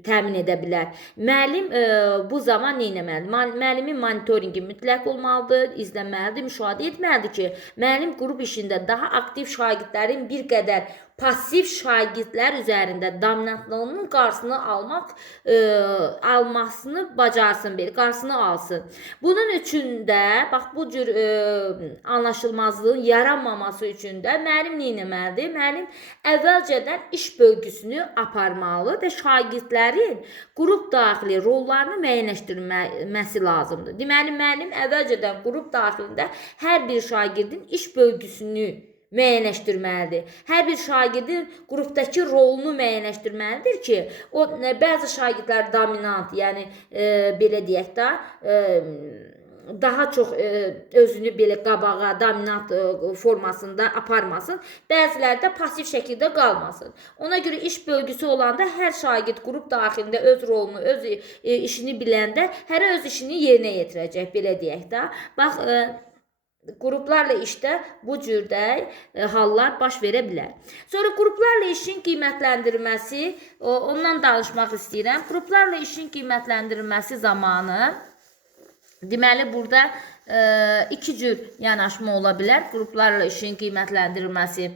təmin edə bilər. Müəllim bu zaman nə etməlidir? Müəllimin monitoringi mütləq olmalıdır, izləməlidir, müşahidə etməlidir ki, müəllim qrup işində daha aktiv şagirdlərin bir qədər pasiv şagirdlər üzərində dominantlığının qarşısını almasını bacarsın, qarşısını alsın. Bunun üçün də, bax, bu cür anlaşılmazlığın yaranmaması üçün də müəllim nə etməlidir? Müəllim əvvəlcədən iş bölgüsünü aparmalı və şagirdlərin qrup daxili rollarını müəyyənləşdirməsi lazımdır. Deməli, müəllim əvvəlcədən qrup daxilində hər bir şagirdin iş bölgüsünü müəyyənləşdirməlidir. Hər bir şagirdin qrupdakı rolunu müəyyənləşdirməlidir ki, o bəzi şagirdlər dominant, yəni belə deyək də, daha çox özünü belə qabağa, dominant formasında aparmasın, bəziləri də pasiv şəkildə qalmasın. Ona görə iş bölgüsü olanda hər şagird qrup daxilində öz rolunu, öz işini biləndə hərə öz işini yerinə yetirəcək, belə deyək də. Bax, qruplarla işdə bu cürdə hallar baş verə bilər. Sonra qruplarla işin qiymətləndirilməsi, ondan danışmaq istəyirəm. Qruplarla işin qiymətləndirilməsi zamanı, deməli, burada iki cür yanaşma ola bilər qruplarla işin qiymətləndirilməsi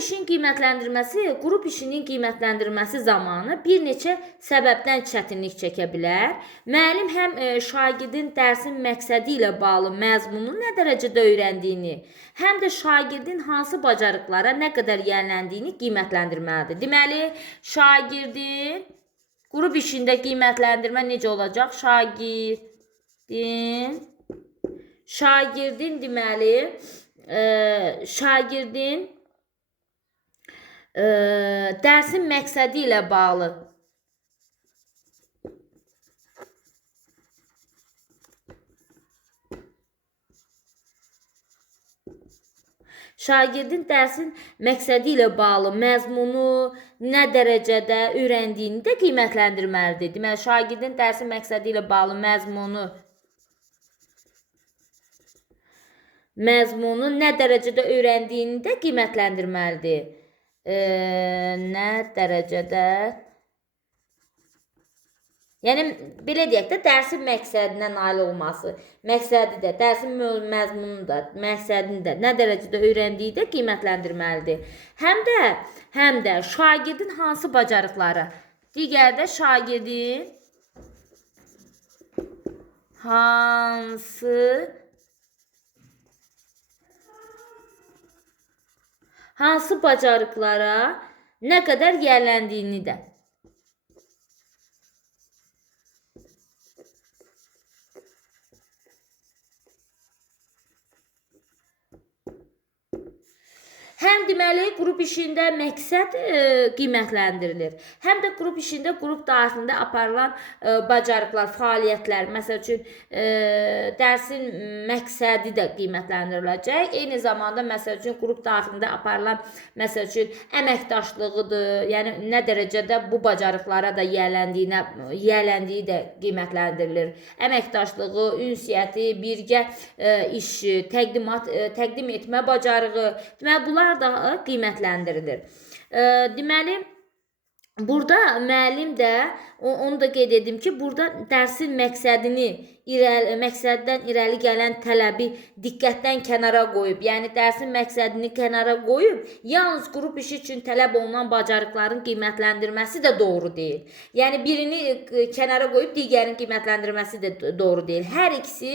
işin qiymətləndirməsi, qrup işinin qiymətləndirməsi zamanı bir neçə səbəbdən çətinlik çəkə bilər. Müəllim həm şagirdin dərsin məqsədi ilə bağlı məzmunu nə dərəcədə öyrəndiyini, həm də şagirdin hansı bacarıqlara nə qədər yiyələndiyini qiymətləndirməlidir. Deməli, qrup işində qiymətləndirmə necə olacaq? Şagirdin deməli, şagirdin dərsin məqsədi ilə bağlı məzmunu nə dərəcədə öyrəndiyini də qiymətləndirməlidir. Deməli, şagirdin dərsin məqsədi ilə bağlı məzmunu nə dərəcədə öyrəndiyini də qiymətləndirməlidir. Nə dərəcədə, yəni belə deyək də, dərsin məqsədinə nail olması, məqsədi də, dərsin məzmununu da, məqsədini də nə dərəcədə öyrəndiyi də qiymətləndirməlidir. Həm də şagirdin hansı bacarıqları, digər də şagirdin hansı bacarıqlara nə qədər yiyələndiyini də. Həm deməli, qrup işində məqsəd qiymətləndirilir. Həm də qrup işində qrup daxilində aparılan bacarıqlar, fəaliyyətlər, məsəl üçün, dərsin məqsədi də qiymətləndiriləcək. Eyni zamanda, məsəl üçün, qrup daxilində aparılan, məsəl üçün, əməkdaşlığıdır, yəni nə dərəcədə bu bacarıqlara da yiyələndiyi də qiymətləndirilir. Əməkdaşlığı, ünsiyyəti, birgə iş, təqdim etmə bacarığı, deməli, bunlar da qiymətləndirilir. Deməli, burada müəllim də, onu da qeyd edim ki, burada dərsin məqsəddən irəli gələn tələbi diqqətdən kənara qoyub, yəni dərsin məqsədini kənara qoyub, yalnız qrup işi üçün tələb olunan bacarıqların qiymətləndirməsi də doğru deyil. Yəni birini kənara qoyub digərini qiymətləndirməsi də doğru deyil. Hər ikisi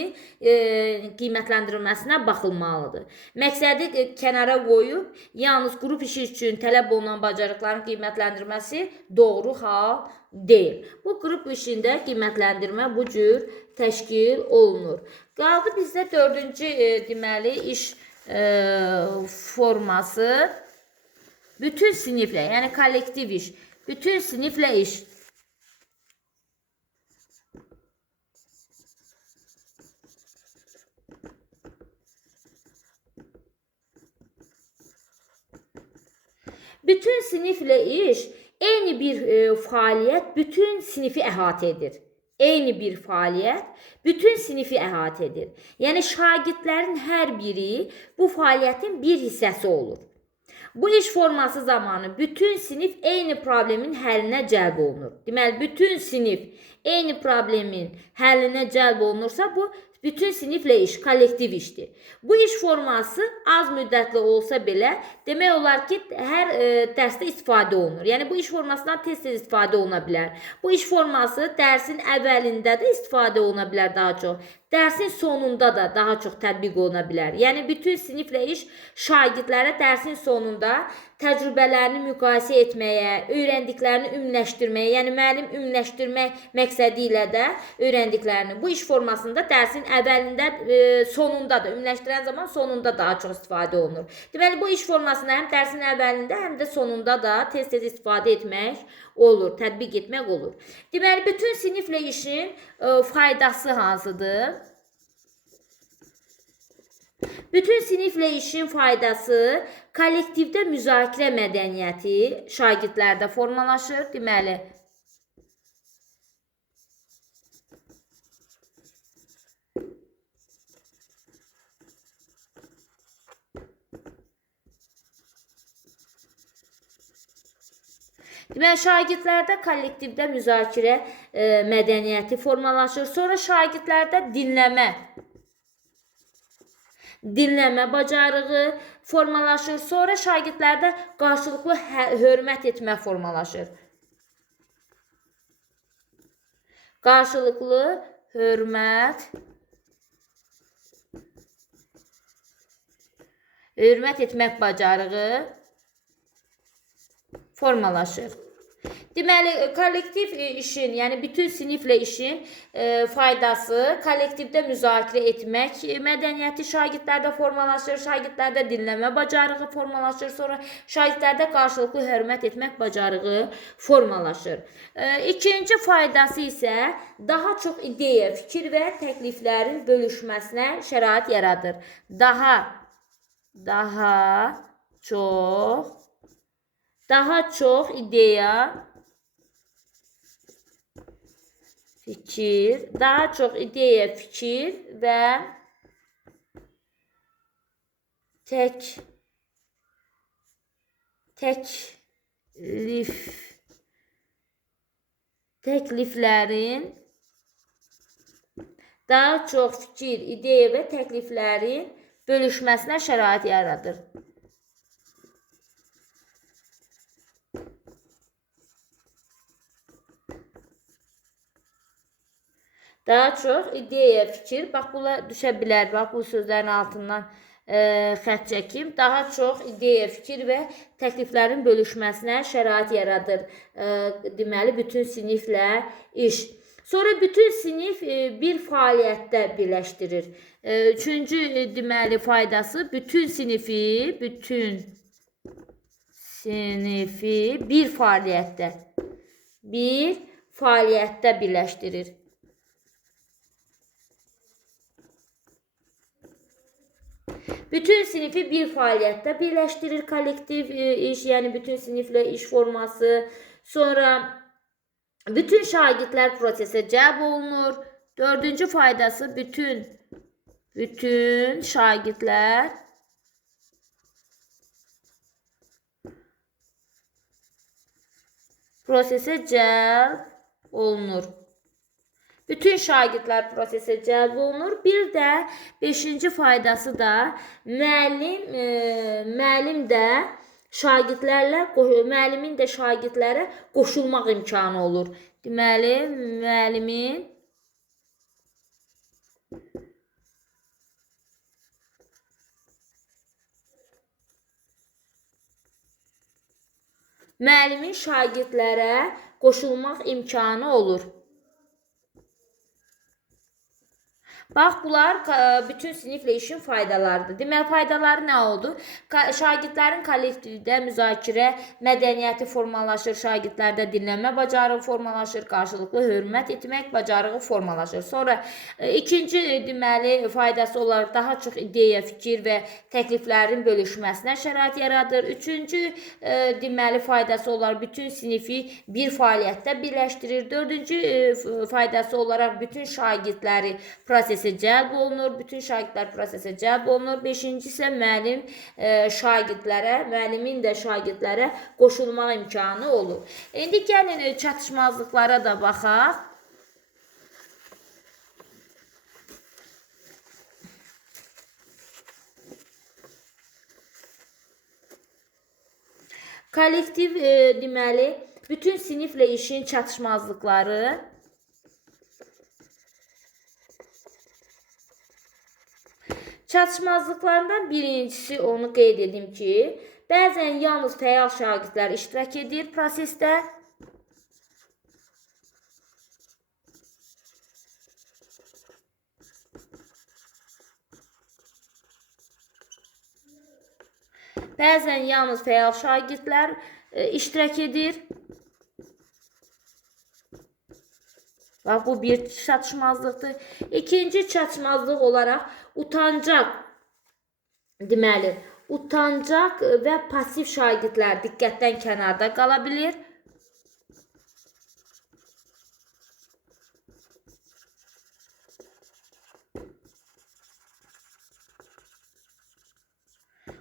qiymətləndirilməsinə baxılmalıdır. Məqsədi kənara qoyub, yalnız qrup işi üçün tələb olunan bacarıqların qiymətləndirməsi doğru hal deyil. Bu qrup işində qiymətləndirmə bu cür təşkil olunur. Qaldı bizdə dördüncü deməli iş forması bütün siniflə, yəni kollektiv iş, bütün siniflə iş. Bütün siniflə iş eyni bir fəaliyyət bütün sinifi əhatə edir. Eyni bir fəaliyyət bütün sinifi əhatə edir. Yəni, şagirdlərin hər biri bu fəaliyyətin bir hissəsi olur. Bu iş forması zamanı bütün sinif eyni problemin həllinə cəlb olunur. Deməli, bütün sinif eyni problemin həllinə cəlb olunursa, bu bütün siniflə iş, kollektiv işdir. Bu iş forması az müddətli olsa belə, demək olar ki, hər dərsdə istifadə olunur. Yəni, bu iş formasından tez-tez istifadə oluna bilər. Bu iş forması dərsin əvvəlində də istifadə oluna bilər daha çox. Dərsin sonunda da daha çox tətbiq oluna bilər. Yəni, bütün siniflə iş şagirdlərə dərsin sonunda təcrübələrini müqayisə etməyə, öyrəndiklərini ümumiləşdirməyə, yəni müəllim ümumiləşdirmək məqsədi ilə də öyrəndiklərini. Bu iş formasında dərsin əvvəlində, sonunda da, ümumiləşdirən zaman sonunda daha çox istifadə olunur. Deməli, bu iş formasında həm dərsin əvvəlində, həm də sonunda da tez-tez istifadə etmək olur, tətbiq etmək olur. Deməli, bütün siniflə işin faydası hansıdır? Bütün siniflə işin faydası kollektivdə müzakirə mədəniyyəti şagirdlərdə formalaşır. Deməli, şagirdlərdə kollektivdə müzakirə mədəniyyəti formalaşır. Sonra şagirdlərdə dinləmə dinləmə bacarığı formalaşır. Sonra şagirdlərdə qarşılıqlı hörmət etmə formalaşır. Qarşılıqlı hörmət etmək bacarığı formalaşır. Deməli, kollektiv işin, yəni bütün siniflə işin faydası kollektivdə müzakirə etmək mədəniyyəti şagirdlərdə formalaşır, şagirdlərdə dinləmə bacarığı formalaşır, sonra şagirdlərdə qarşılıqlı hörmət etmək bacarığı formalaşır. İkinci faydası isə daha çox ideya, fikir və təkliflərin bölüşməsinə şərait yaradır. Daha çox ideya, fikir və təkliflərin bölüşməsinə şərait yaradır. Daha çox ideya, fikir, bax bunlar düşə bilər, bax bu sözlərin altından xətt çəkim. Daha çox ideya, fikir və təkliflərin bölüşməsinə şərait yaradır. Deməli, bütün siniflə iş. Sonra bütün sinif bir fəaliyyətdə birləşdirir. Üçüncü deməli faydası bütün sinifi bir fəaliyyətdə birləşdirir. Bütün sinifi bir fəaliyyətdə birləşdirir kollektiv iş, yəni bütün siniflə iş forması. Sonra bütün şagirdlər prosesə cəlb olunur. Dördüncü faydası bütün şagirdlər prosesə cəlb olunur. Bütün şagirdlər prosesə cəlb olunur. Bir də 5-ci faydası da müəllimin də şagirdlərə qoşulmaq imkanı olur. Deməli, müəllimin şagirdlərə qoşulmaq imkanı olur. Bax, bunlar bütün siniflə işin faydalarıdır. Deməli, faydaları nə oldu? Şagirdlərin kollektivdə müzakirə mədəniyyəti formalaşır, şagirdlərdə dinləmə bacarığı formalaşır, qarşılıqlı hörmət etmək bacarığı formalaşır. Sonra ikinci deməli faydası olaraq daha çox ideya, fikir və təkliflərin bölüşməsinə şərait yaradır. Üçüncü deməli faydası olaraq bütün sinifi bir fəaliyyətdə birləşdirir. Dördüncü faydası olaraq bütün şagirdləri prosesə cəlb olunur. Bütün şagirdlər prosesə cəlb olunur. Beşinci isə müəllimin də şagirdlərə qoşulmaq imkanı olur. İndi gəlin çatışmazlıqlara da baxaq. Kollektiv deməli bütün siniflə işin çatışmazlıqları. Çatışmazlıqlarından birincisi onu qeyd edim ki, bəzən yalnız fəal şagirdlər iştirak edir prosesdə. Bəzən yalnız fəal şagirdlər iştirak edir. Bax, bu bir çatışmazlıqdır. İkinci çatışmazlıq olaraq utancaq və pasiv şagirdlər diqqətdən kənarda qala bilir.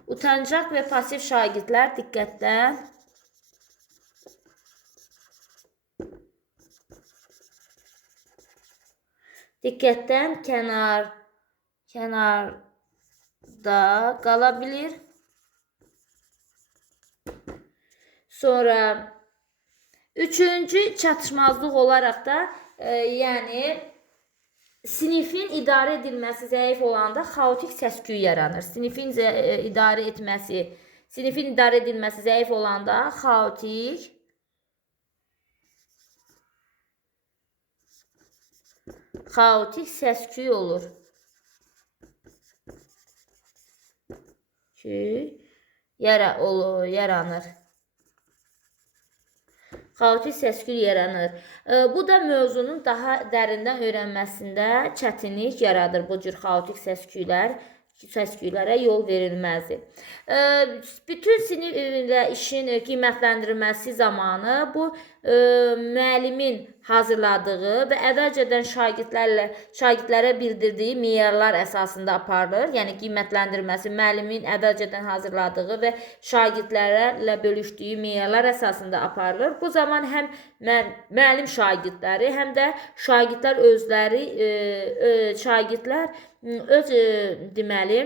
Utancaq və pasiv şagirdlər diqqətdən kənarda da qala bilir. Sonra üçüncü çatışmazlıq olaraq da yəni sinifin idarə edilməsi zəif olanda xaotik səs-küy yaranır. Sinifin idarə edilməsi zəif olanda xaotik səs-küy olur. Yaranır. Xaotik səs-küy yaranır. Bu da mövzunun daha dərindən öyrənməsində çətinlik yaradır. Bu cür xaotik səs-küylərə yol verilməzdir. Bütün siniflə işin qiymətləndirilməsi zamanı bu müəllimin hazırladığı və əvvəlcədən şagirdlərə bildirdiyi meyarlar əsasında aparılır. Yəni qiymətləndirilməsi müəllimin əvvəlcədən hazırladığı və şagirdlərlə bölüşdüyü meyarlar əsasında aparılır. Bu zaman həm müəllim şagirdləri, həm də şagirdlər özləri deməli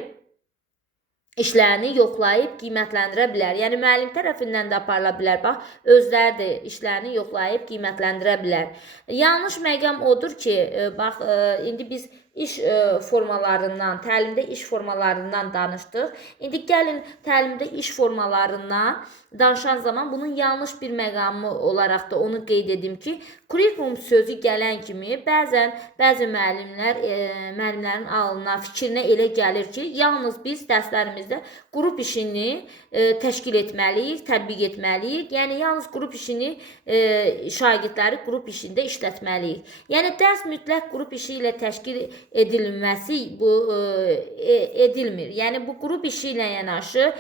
işlərini yoxlayıb qiymətləndirə bilər. Yəni müəllim tərəfindən də aparıla bilər. Bax, özləri də işlərini yoxlayıb qiymətləndirə bilər. Yanlış məqam odur ki, bax, indi biz iş formalarından, təlimdə iş formalarından danışdıq. İndi gəlin təlimdə iş formalarından danışan zaman bunun yanlış bir məqamı olaraq da onu qeyd edim ki, kurikulum sözü gələn kimi bəzi müəllimlərin ağlına, fikrinə elə gəlir ki, yalnız biz dərslərimizdə qrup işini təşkil etməliyik, tətbiq etməliyik. Yəni yalnız qrup işini şagirdləri qrup işində işlətməliyik. Yəni dərs mütləq qrup işi ilə təşkil edilməsi edilmir. Yəni bu qrup işi ilə yanaşı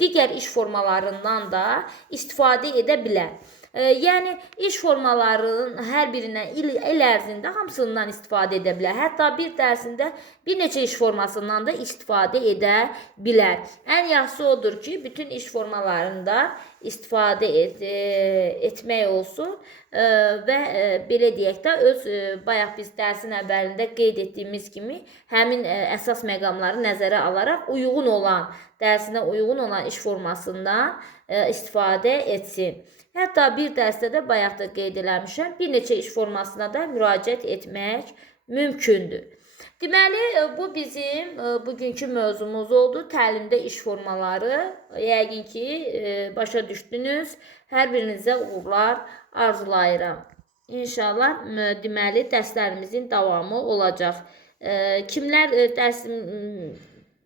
digər iş formalarından da istifadə edə bilər. Yəni iş formalarının hər birindən il ərzində hamısından istifadə edə bilər. Hətta bir dərsində bir neçə iş formasından da istifadə edə bilər. Ən yaxşısı odur ki, bütün iş formalarında istifadə etmək olsun və belə deyək də bayaq biz dərsin əvvəlində qeyd etdiyimiz kimi həmin əsas məqamları nəzərə alaraq dərsinə uyğun olan iş formasından istifadə etsin. Hətta bir dərsdə də bayaq da qeyd eləmişəm, bir neçə iş formasına da müraciət etmək mümkündür. Deməli, bu bizim bugünkü mövzumuz oldu. Təlimdə iş formaları. Yəqin ki, başa düşdünüz. Hər birinizə uğurlar arzulayıram. İnşallah, deməli, dərslərimizin davamı olacaq. Kimlər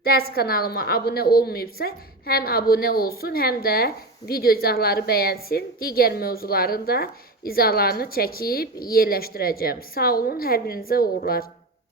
dərs kanalıma abunə olmayıbsa, həm abunə olsun, həm də video izahları bəyənsin. Digər mövzuların da izahlarını çəkib yerləşdirəcəm. Sağ olun, hər birinizə uğurlar.